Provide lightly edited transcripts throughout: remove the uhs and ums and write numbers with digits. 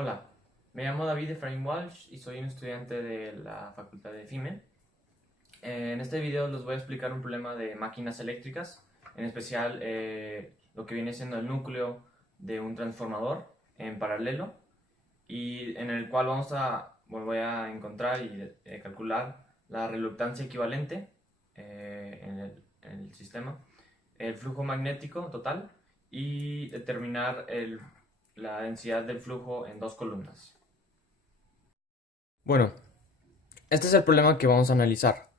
Hola, me llamo David Efraín Walsh y soy un estudiante de la Facultad de FIME. En este video les voy a explicar un problema de máquinas eléctricas, en especial lo que viene siendo el núcleo de un transformador en paralelo y en el cual voy a encontrar y calcular la reluctancia equivalente en el sistema, el flujo magnético total y determinar la densidad del flujo en dos columnas. Bueno, este es el problema que vamos a analizar.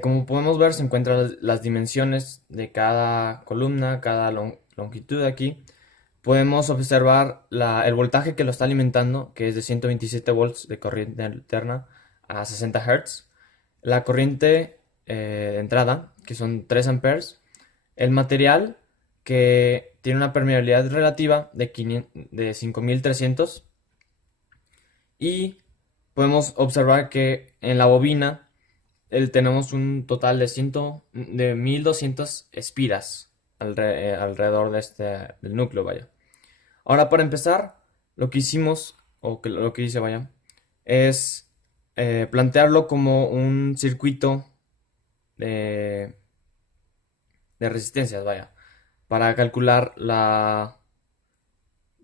Como podemos ver, se encuentran las dimensiones de cada columna, cada longitud aquí. Podemos observar el voltaje que lo está alimentando, que es de 127 volts de corriente alterna a 60 Hz. La corriente de entrada, que son 3 amperes. El material, que tiene una permeabilidad relativa de 5300. Y podemos observar que en la bobina tenemos un total de 1200 espiras alrededor del núcleo, vaya. Ahora, para empezar, lo que hicimos, lo que hice, vaya, es plantearlo como un circuito de, de resistencias, vaya, para calcular la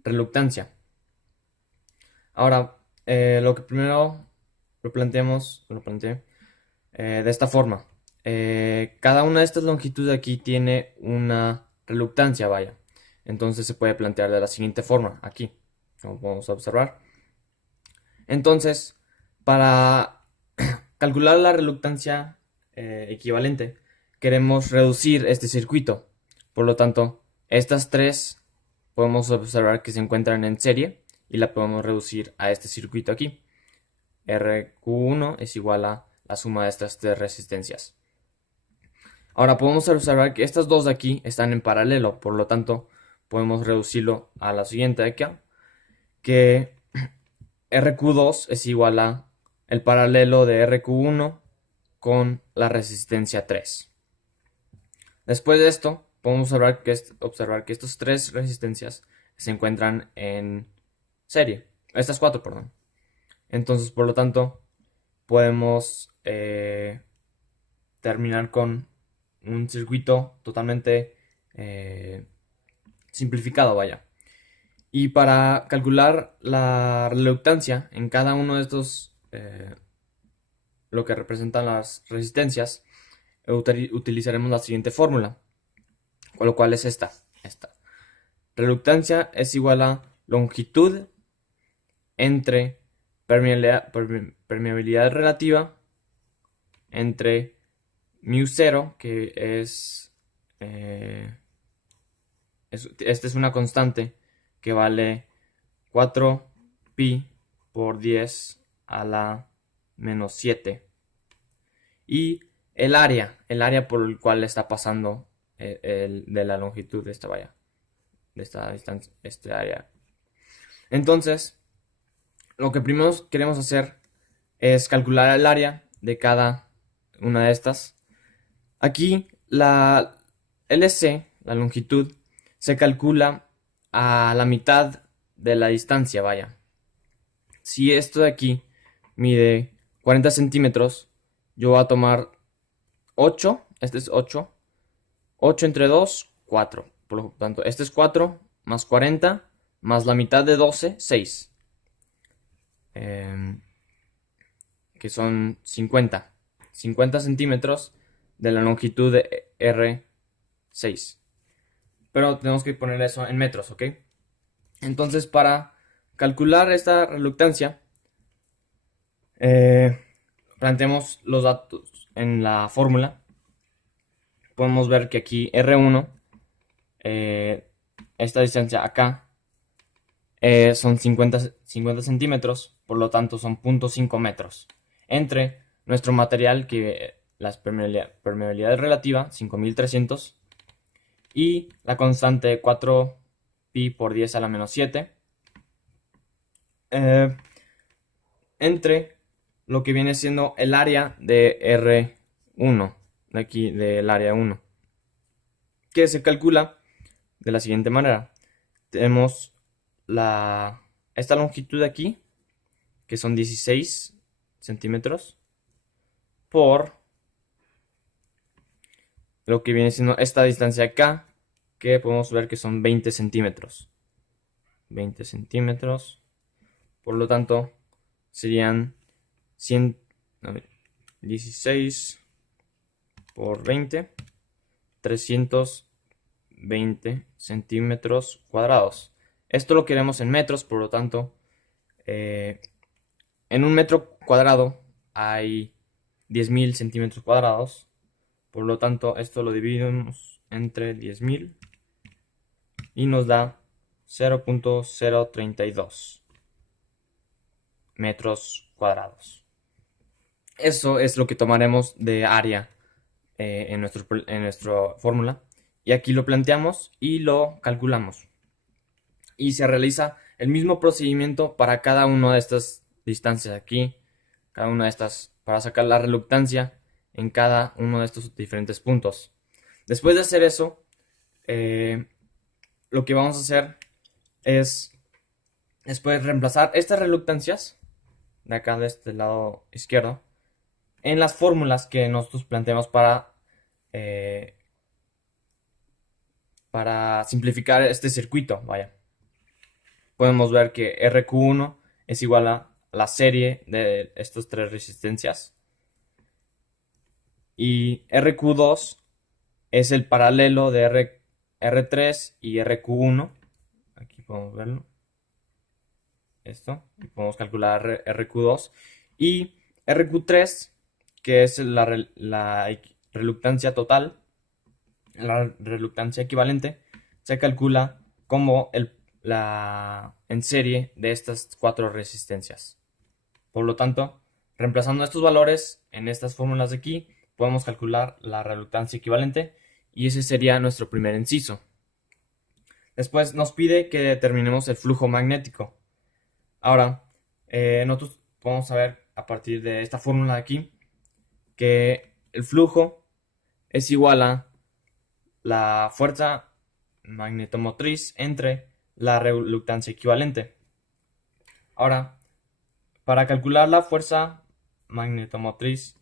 reluctancia. Ahora, lo que primero lo planteé de esta forma. Cada una de estas longitudes aquí tiene una reluctancia, vaya. Entonces se puede plantear de la siguiente forma, aquí, como podemos observar. Entonces, para calcular la reluctancia equivalente, queremos reducir este circuito. Por lo tanto, estas tres podemos observar que se encuentran en serie y la podemos reducir a este circuito aquí. RQ1 es igual a la suma de estas tres resistencias. Ahora podemos observar que estas dos de aquí están en paralelo, por lo tanto podemos reducirlo a la siguiente de acá, que RQ2 es igual a el paralelo de RQ1 con la resistencia 3. Después de esto, podemos observar que estas tres resistencias se encuentran en serie. Estas cuatro, perdón. Entonces, por lo tanto, podemos terminar con un circuito totalmente simplificado, vaya. Y para calcular la reluctancia en cada uno de estos, lo que representan las resistencias, utilizaremos la siguiente fórmula, con lo cual es esta. Reluctancia es igual a longitud entre permeabilidad relativa entre μ0, que esta es una constante que vale 4pi por 10 a la menos 7. Y el área por el cual está pasando de la longitud de esta valla, de esta distancia, este área. Entonces, lo que primero queremos hacer es calcular el área de cada una de estas. Aquí la LC, la longitud, se calcula a la mitad de la distancia, vaya. Si esto de aquí mide 40 centímetros, yo voy a tomar 8, este es 8, 8 entre 2, 4. Por lo tanto, este es 4 más 40 más la mitad de 12, 6. Que son 50 centímetros de la longitud de R6. Pero tenemos que poner eso en metros, ¿ok? Entonces, para calcular esta reluctancia, planteemos los datos en la fórmula. Podemos ver que aquí R1, esta distancia acá, son 50 centímetros, por lo tanto son 0.5 metros. Entre nuestro material, que la permeabilidad relativa, 5300, y la constante 4pi por 10 a la menos 7, entre lo que viene siendo el área de R1, de aquí del área 1, que se calcula de la siguiente manera. Tenemos la esta longitud de aquí, que son 16 centímetros, por lo que viene siendo esta distancia acá, que podemos ver que son 20 centímetros. 20 centímetros. Por lo tanto, serían 16 por 20, 320 centímetros cuadrados. Esto lo queremos en metros, por lo tanto, en un metro cuadrado hay 10.000 centímetros cuadrados. Por lo tanto, esto lo dividimos entre 10.000 y nos da 0.032 metros cuadrados. Eso es lo que tomaremos de área en nuestra fórmula. Y aquí lo planteamos y lo calculamos. Y se realiza el mismo procedimiento para cada una de estas distancias aquí. Cada una de estas, para sacar la reluctancia en cada uno de estos diferentes puntos. Después de hacer eso, lo que vamos a hacer es después reemplazar estas reluctancias de acá de este lado izquierdo en las fórmulas que nosotros planteamos para simplificar este circuito. Vaya, podemos ver que RQ1 es igual a la serie de estas tres resistencias y RQ2 es el paralelo de R3 y RQ1. Aquí podemos verlo. Esto. Y podemos calcular RQ2. Y RQ3, que es la reluctancia total, la reluctancia equivalente, se calcula como en serie de estas cuatro resistencias. Por lo tanto, reemplazando estos valores en estas fórmulas de aquí, podemos calcular la reluctancia equivalente y ese sería nuestro primer inciso. Después nos pide que determinemos el flujo magnético. Ahora, nosotros podemos saber a partir de esta fórmula de aquí que el flujo es igual a la fuerza magnetomotriz entre la reluctancia equivalente. Ahora, para calcular la fuerza magnetomotriz,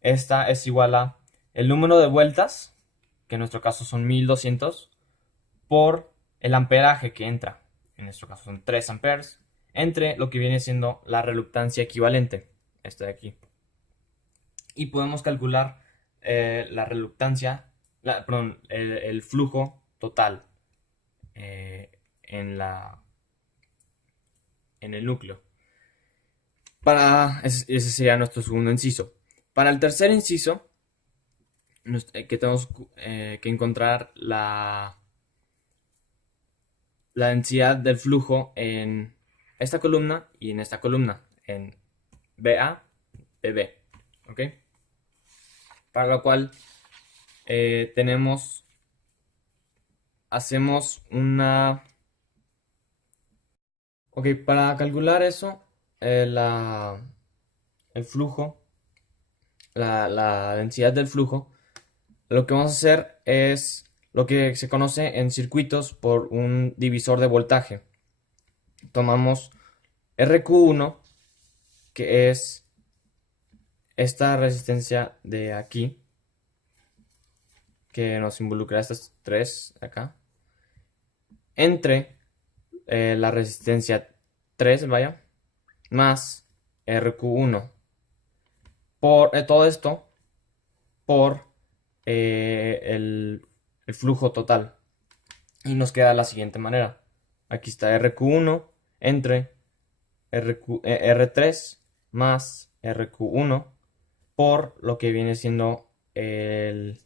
esta es igual a el número de vueltas, que en nuestro caso son 1200, por el amperaje que entra, en nuestro caso son 3 amperes, entre lo que viene siendo la reluctancia equivalente, esta de aquí. Y podemos calcular la reluctancia, perdón, el flujo total en el núcleo. Ese sería nuestro segundo inciso. Para el tercer inciso, que tenemos que encontrar la densidad del flujo en esta columna y en esta columna, en BA, BB, ¿ok? Para lo cual hacemos una... Ok, para calcular eso, el flujo, la densidad del flujo, lo que vamos a hacer es lo que se conoce en circuitos por un divisor de voltaje. Tomamos RQ1, que es esta resistencia de aquí, que nos involucra estas tres de acá, entre la resistencia 3, vaya, más RQ1. Por todo esto, por el flujo total. Y nos queda de la siguiente manera. Aquí está RQ1 entre R3 más RQ1 por lo que viene siendo el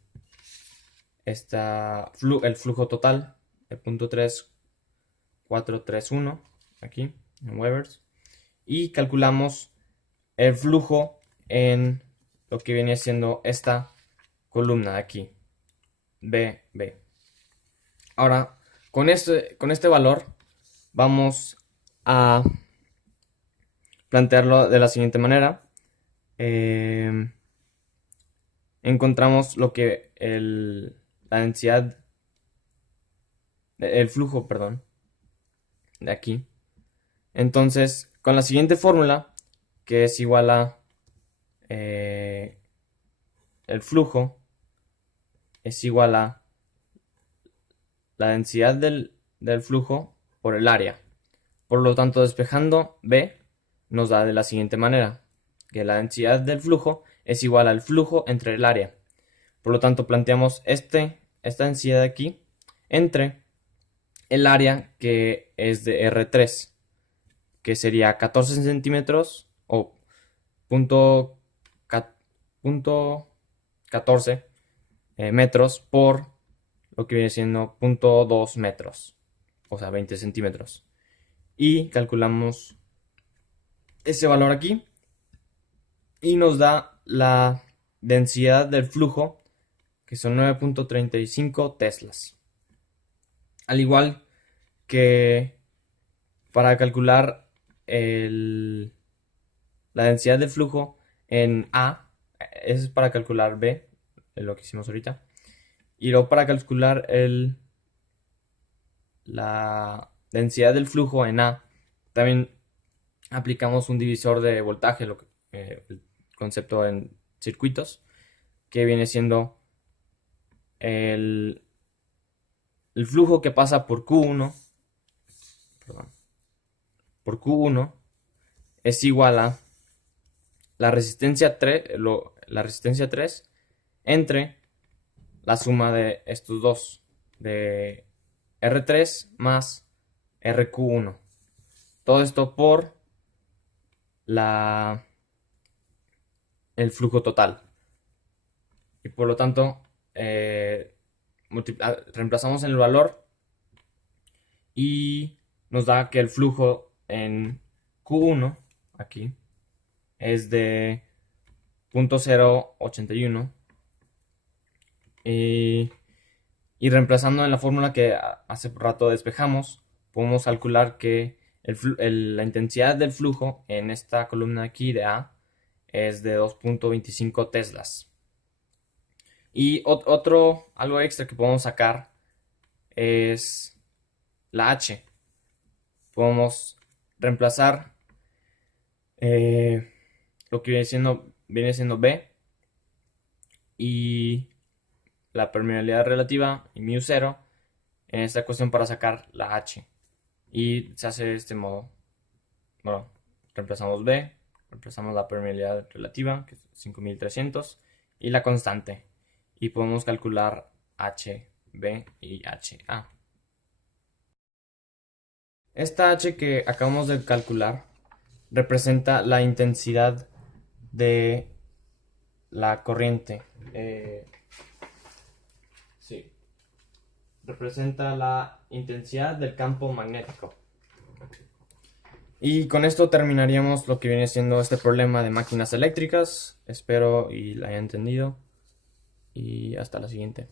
flujo total de 0.3431 aquí en Webers, y calculamos el flujo en lo que viene siendo esta columna de aquí, BB. Ahora, con este valor vamos a plantearlo de la siguiente manera. Encontramos lo que la densidad, el flujo, perdón, de aquí, Entonces, con la siguiente fórmula, que es igual a el flujo, es igual a la densidad del flujo por el área. Por lo tanto, despejando B nos da de la siguiente manera, que la densidad del flujo es igual al flujo entre el área. Por lo tanto, planteamos esta densidad de aquí entre el área que es de R3, que sería 14 centímetros o punto 14 metros por lo que viene siendo 0.2 metros, o sea 20 centímetros. Y calculamos ese valor aquí y nos da la densidad del flujo, que son 9.35 teslas. Al igual que para calcular la densidad del flujo en A, es para calcular B, es lo que hicimos ahorita. Y luego para calcular la densidad del flujo en A, también aplicamos un divisor de voltaje, el concepto en circuitos, que viene siendo el flujo que pasa por Q1, por Q1 es igual a la resistencia 3 entre la suma de estos dos, de R3 más RQ1. Todo esto por el flujo total. Y por lo tanto, reemplazamos en el valor y nos da que el flujo en Q1, aquí, es de 0.081. Y reemplazando en la fórmula que hace rato despejamos, podemos calcular que la intensidad del flujo en esta columna aquí de A es de 2.25 teslas. Y algo extra que podemos sacar es la H. Podemos reemplazar lo que viene siendo B y la permeabilidad relativa y μ0 en esta cuestión para sacar la H. Y se hace de este modo. Bueno, reemplazamos B, reemplazamos la permeabilidad relativa, que es 5300, y la constante. Y podemos calcular HB y HA. Esta H que acabamos de calcular representa la intensidad de la corriente. Sí. Representa la intensidad del campo magnético. Y con esto terminaríamos lo que viene siendo este problema de máquinas eléctricas. Espero y la hayan entendido. Y hasta la siguiente.